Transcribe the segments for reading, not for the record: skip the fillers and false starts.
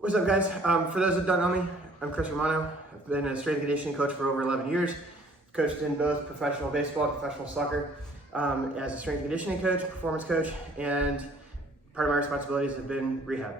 What's up, guys? For those that don't know me, I'm Chris Romano. I've been a strength and conditioning coach for over 11 years. Coached in both professional baseball and professional soccer as a strength and conditioning coach, performance coach, and part of my responsibilities have been rehab.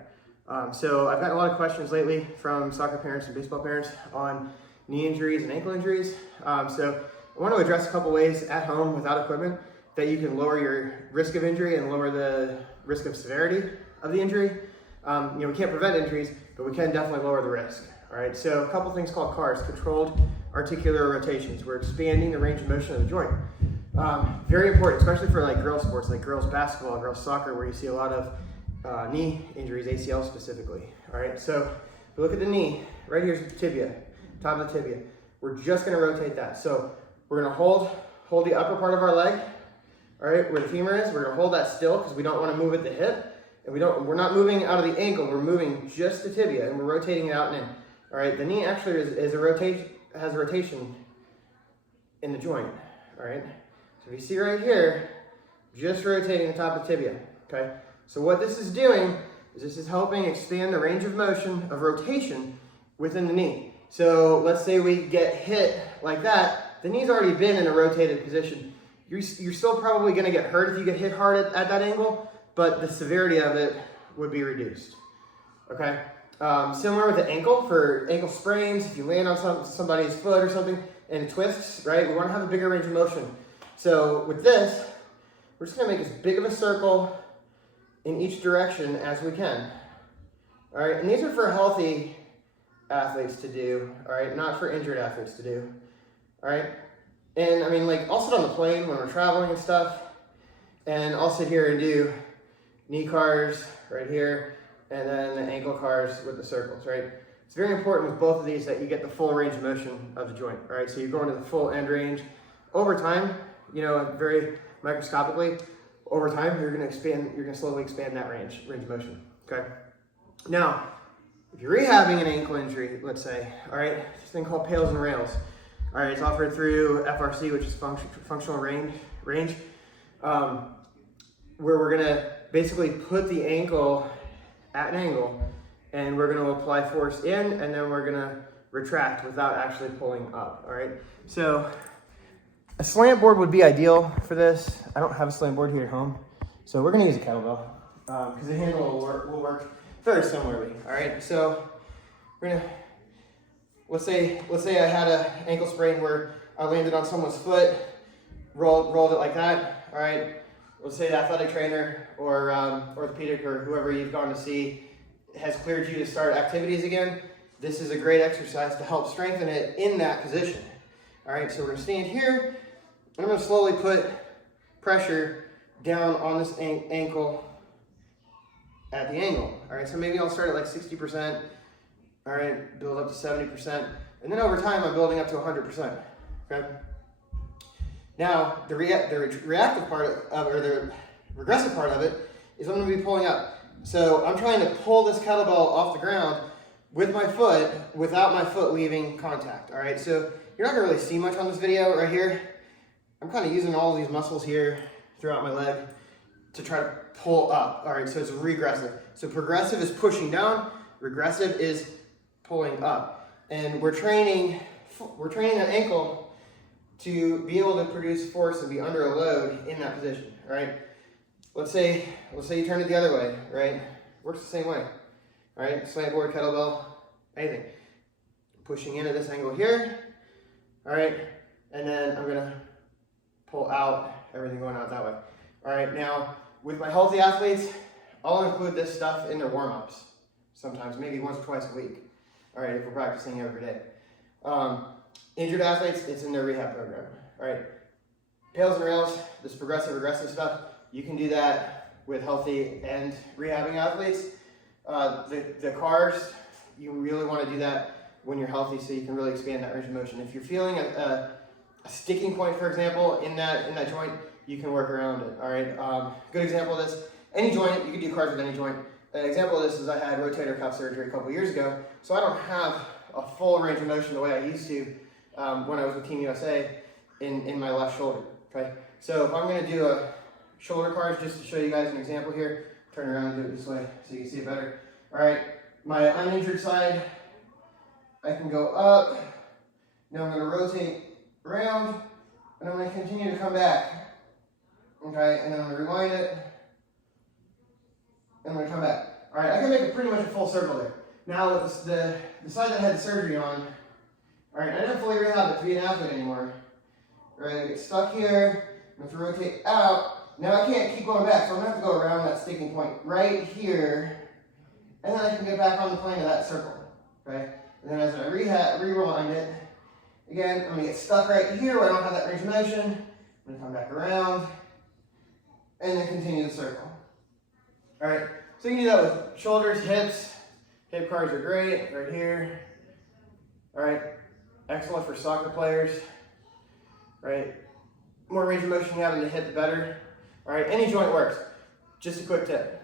So I've gotten a lot of questions lately from soccer parents and baseball parents on knee injuries and ankle injuries. So I want to address a couple ways at home without equipment that you can lower your risk of injury and lower the risk of severity of the injury. We can't prevent injuries, but we can definitely lower the risk. All right, so a couple things called CARs, Controlled Articular Rotations. We're expanding the range of motion of the joint. Very important, especially for like girls sports, like girls basketball, girls soccer, where you see a lot of knee injuries, ACL specifically. All right, so if we look at the knee, right here's the tibia, top of the tibia. We're just gonna rotate that. So we're gonna hold the upper part of our leg, all right, where the femur is. We're gonna hold that still because we don't wanna move at the hip. And we're not moving out of the ankle, we're moving just the tibia and we're rotating it out and in. All right, the knee actually has a rotation in the joint, all right? So if you see right here, just rotating the top of the tibia, okay? So what this is doing is this is helping expand the range of motion of rotation within the knee. So let's say we get hit like that, the knee's already been in a rotated position. You're still probably gonna get hurt if you get hit hard at that angle, but the severity of it would be reduced, okay? Similar with the ankle, for ankle sprains, if you land on somebody's foot or something and it twists, right? We wanna have a bigger range of motion. So with this, we're just gonna make as big of a circle in each direction as we can, all right? And these are for healthy athletes to do, all right? Not for injured athletes to do, all right? And I mean, like, I'll sit on the plane when we're traveling and stuff, and I'll sit here and do knee cars right here, and then the ankle cars with the circles, right? It's very important with both of these that you get the full range of motion of the joint, right? So you're going to the full end range. Over time, very microscopically, over time, you're gonna slowly expand that range of motion, okay? Now, if you're rehabbing an ankle injury, let's say, all right, this thing called Pails and Rails, all right, it's offered through FRC, which is functional range, where we're gonna basically put the ankle at an angle and we're gonna apply force in and then we're gonna retract without actually pulling up, all right? So a slant board would be ideal for this. I don't have a slant board here at home, so we're gonna use a kettlebell because the handle will work very similarly, all right? So we're gonna, let's say I had an ankle sprain where I landed on someone's foot, rolled it like that, all right? Let's say the athletic trainer or orthopedic or whoever you've gone to see has cleared you to start activities again. This is a great exercise to help strengthen it in that position. All right, so we're gonna stand here, and I'm gonna slowly put pressure down on this ankle at the angle. All right, so maybe I'll start at like 60%, all right, build up to 70%, and then over time I'm building up to 100%, okay? Now, the reactive part of it, or the regressive part of it, is I'm gonna be pulling up. So I'm trying to pull this kettlebell off the ground with my foot without my foot leaving contact, all right? So you're not gonna really see much on this video right here. I'm kind of using all of these muscles here throughout my leg to try to pull up, all right? So it's regressive. So progressive is pushing down, regressive is pulling up. And we're training an ankle to be able to produce force and be under a load in that position, all right? Let's say you turn it the other way, right? Works the same way, all right? Slant board, kettlebell, anything. Pushing in at this angle here, all right? And then I'm gonna pull out, everything going out that way. All right, now, with my healthy athletes, I'll include this stuff in their warm-ups, sometimes, maybe once or twice a week, all right, if we're practicing every day. Injured athletes, it's in their rehab program, all right? Pails and Rails, this progressive, regressive stuff, you can do that with healthy and rehabbing athletes. The cars, you really want to do that when you're healthy so you can really expand that range of motion. If you're feeling a sticking point, for example, in that joint, you can work around it, all right? Good example of this, any joint, you can do cars with any joint. An example of this is I had rotator cuff surgery a couple years ago, so I don't have a full range of motion the way I used to when I was with Team USA in my left shoulder, okay? So if I'm gonna do a shoulder cars, just to show you guys an example here, turn around and do it this way so you can see it better. All right, my uninjured side, I can go up. Now I'm going to rotate around, and I'm going to continue to come back. Okay, and then I'm going to rewind it, and I'm going to come back. All right, I can make it pretty much a full circle there. Now with the side that I had the surgery on, all right, I didn't fully rehab it to be an athlete anymore. All right, I get stuck here, I'm going to rotate out. Now I can't keep going back, so I'm going to have to go around that sticking point right here, and then I can get back on the plane of that circle. Okay, and then as I rewind it, again, I'm going to get stuck right here where I don't have that range of motion. I'm going to come back around, and then continue the circle. All right, so you can do that with shoulders, hips. Hip cars are great, right here. All right, excellent for soccer players. Right, more range of motion you have in the hip, the better. All right, any joint works. Just a quick tip.